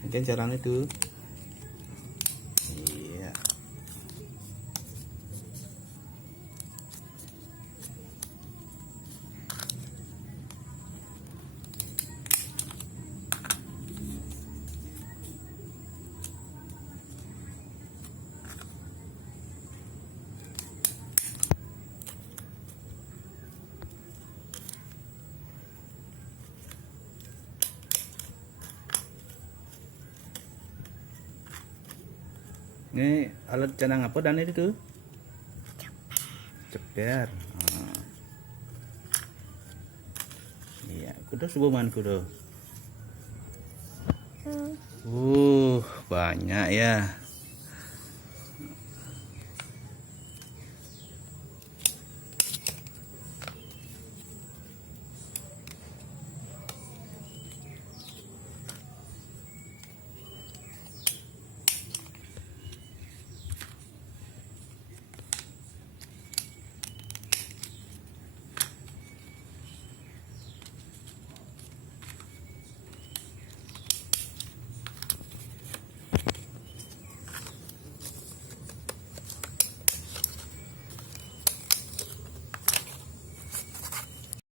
Mungkin caranya tuh. Iya. Ini alat canang apa dan itu? Ceper. Iya, kudu subuman kudu. Banyak ya.